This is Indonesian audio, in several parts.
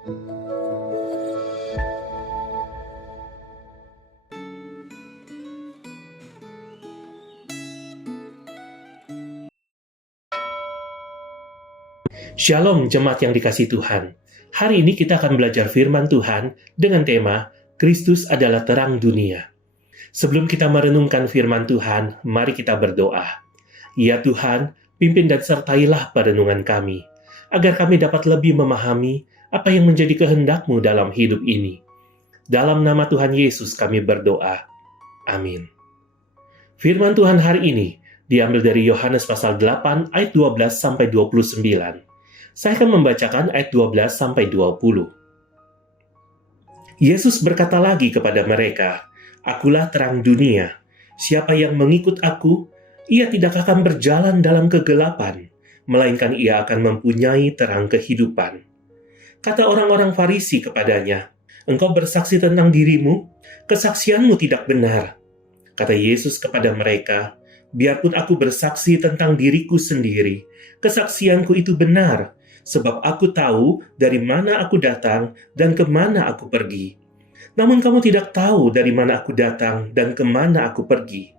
Shalom jemaat yang dikasihi Tuhan. Hari ini kita akan belajar firman Tuhan dengan tema Kristus adalah terang dunia. Sebelum kita merenungkan firman Tuhan, mari kita berdoa. Ya Tuhan, pimpin dan sertailah perenungan kami, agar kami dapat lebih memahami apa yang menjadi kehendak-Mu dalam hidup ini. Dalam nama Tuhan Yesus kami berdoa. Amin. Firman Tuhan hari ini diambil dari Yohanes pasal 8 ayat 12-29. Saya akan membacakan ayat 12-20. Yesus berkata lagi kepada mereka, "Akulah terang dunia. Siapa yang mengikut Aku, ia tidak akan berjalan dalam kegelapan, melainkan ia akan mempunyai terang kehidupan." Kata orang-orang Farisi kepadanya, "Engkau bersaksi tentang dirimu, kesaksianmu tidak benar." Kata Yesus kepada mereka, "Biarpun Aku bersaksi tentang diriku sendiri, kesaksianku itu benar, sebab Aku tahu dari mana Aku datang dan kemana Aku pergi. Namun kamu tidak tahu dari mana Aku datang dan kemana Aku pergi.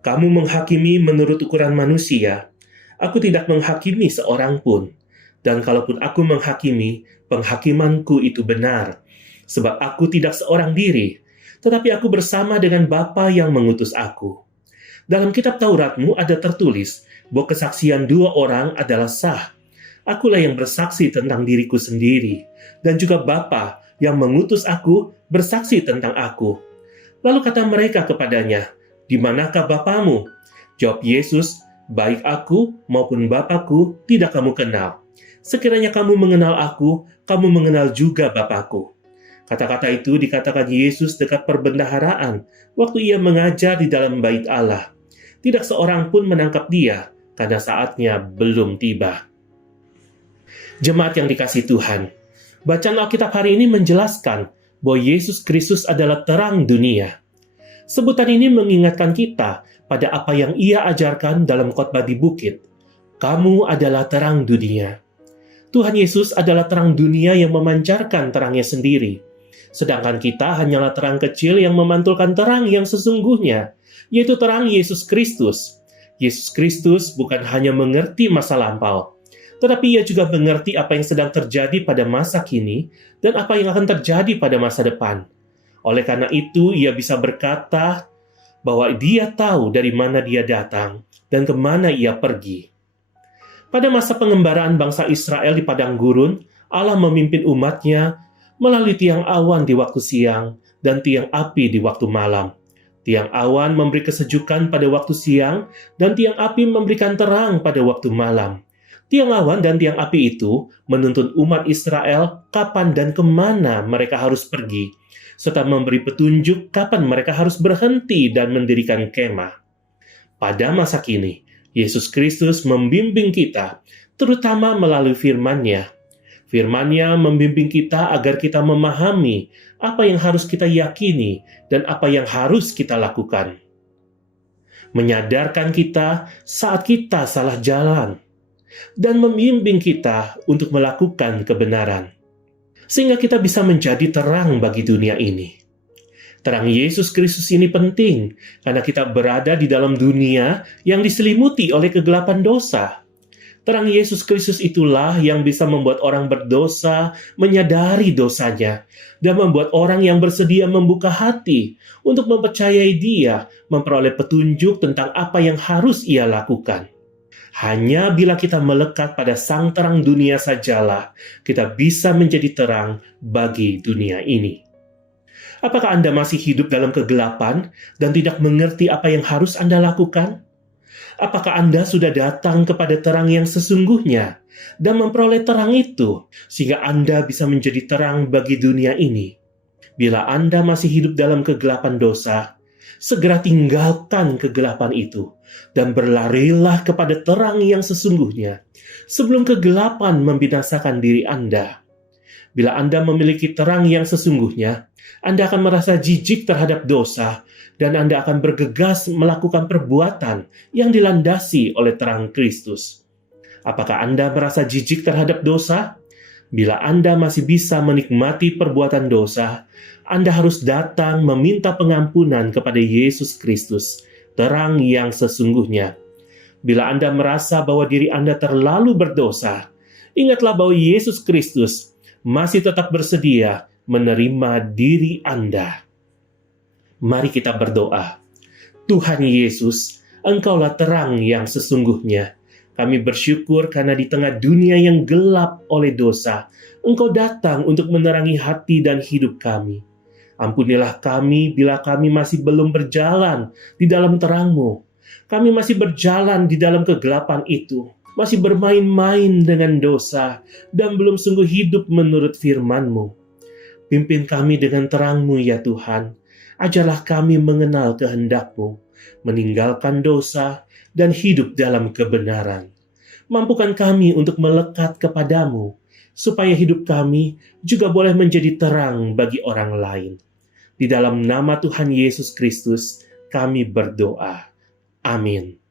Kamu menghakimi menurut ukuran manusia. Aku tidak menghakimi seorang pun. Dan kalaupun Aku menghakimi, penghakimanku itu benar, sebab Aku tidak seorang diri, tetapi Aku bersama dengan Bapa yang mengutus Aku. Dalam kitab Tauratmu ada tertulis bahwa kesaksian dua orang adalah sah. Akulah yang bersaksi tentang diriku sendiri, dan juga Bapa yang mengutus Aku bersaksi tentang Aku." Lalu kata mereka kepadanya, "Di manakah Bapamu?" Jawab Yesus, "Baik Aku maupun Bapa-Ku tidak kamu kenal. Sekiranya kamu mengenal Aku, kamu mengenal juga Bapa-Ku." Kata-kata itu dikatakan Yesus dekat perbendaharaan, waktu ia mengajar di dalam bait Allah. Tidak seorang pun menangkap dia, karena saatnya belum tiba. Jemaat yang dikasihi Tuhan, bacaan Alkitab hari ini menjelaskan bahwa Yesus Kristus adalah terang dunia. Sebutan ini mengingatkan kita pada apa yang Ia ajarkan dalam khotbah di bukit. Kamu adalah terang dunia. Tuhan Yesus adalah terang dunia yang memancarkan terangnya sendiri. Sedangkan kita hanyalah terang kecil yang memantulkan terang yang sesungguhnya, yaitu terang Yesus Kristus. Yesus Kristus bukan hanya mengerti masa lampau, tetapi ia juga mengerti apa yang sedang terjadi pada masa kini dan apa yang akan terjadi pada masa depan. Oleh karena itu, ia bisa berkata bahwa dia tahu dari mana dia datang dan kemana ia pergi. Pada masa pengembaraan bangsa Israel di padang gurun, Allah memimpin umatnya melalui tiang awan di waktu siang dan tiang api di waktu malam. Tiang awan memberi kesejukan pada waktu siang dan tiang api memberikan terang pada waktu malam. Tiang awan dan tiang api itu menuntun umat Israel kapan dan kemana mereka harus pergi, serta memberi petunjuk kapan mereka harus berhenti dan mendirikan kemah. Pada masa kini, Yesus Kristus membimbing kita, terutama melalui firman-Nya. Firman-Nya membimbing kita agar kita memahami apa yang harus kita yakini dan apa yang harus kita lakukan. Menyadarkan kita saat kita salah jalan, dan membimbing kita untuk melakukan kebenaran, sehingga kita bisa menjadi terang bagi dunia ini. Terang Yesus Kristus ini penting, karena kita berada di dalam dunia yang diselimuti oleh kegelapan dosa. Terang Yesus Kristus itulah yang bisa membuat orang berdosa menyadari dosanya, dan membuat orang yang bersedia membuka hati untuk mempercayai Dia, memperoleh petunjuk tentang apa yang harus ia lakukan. Hanya bila kita melekat pada Sang Terang dunia sajalah, kita bisa menjadi terang bagi dunia ini. Apakah Anda masih hidup dalam kegelapan dan tidak mengerti apa yang harus Anda lakukan? Apakah Anda sudah datang kepada terang yang sesungguhnya dan memperoleh terang itu, sehingga Anda bisa menjadi terang bagi dunia ini? Bila Anda masih hidup dalam kegelapan dosa, segera tinggalkan kegelapan itu dan berlarilah kepada terang yang sesungguhnya sebelum kegelapan membinasakan diri Anda. Bila Anda memiliki terang yang sesungguhnya, Anda akan merasa jijik terhadap dosa dan Anda akan bergegas melakukan perbuatan yang dilandasi oleh terang Kristus. Apakah Anda merasa jijik terhadap dosa? Bila Anda masih bisa menikmati perbuatan dosa, Anda harus datang meminta pengampunan kepada Yesus Kristus, terang yang sesungguhnya. Bila Anda merasa bahwa diri Anda terlalu berdosa, ingatlah bahwa Yesus Kristus masih tetap bersedia menerima diri Anda. Mari kita berdoa. Tuhan Yesus, Engkaulah terang yang sesungguhnya. Kami bersyukur karena di tengah dunia yang gelap oleh dosa, Engkau datang untuk menerangi hati dan hidup kami. Ampunilah kami bila kami masih belum berjalan di dalam terang-Mu. Kami masih berjalan di dalam kegelapan itu, masih bermain-main dengan dosa, dan belum sungguh hidup menurut firman-Mu. Pimpin kami dengan terang-Mu ya Tuhan. Ajarlah kami mengenal kehendak-Mu, meninggalkan dosa, dan hidup dalam kebenaran. Mampukan kami untuk melekat kepadamu, supaya hidup kami juga boleh menjadi terang bagi orang lain. Di dalam nama Tuhan Yesus Kristus, kami berdoa. Amin.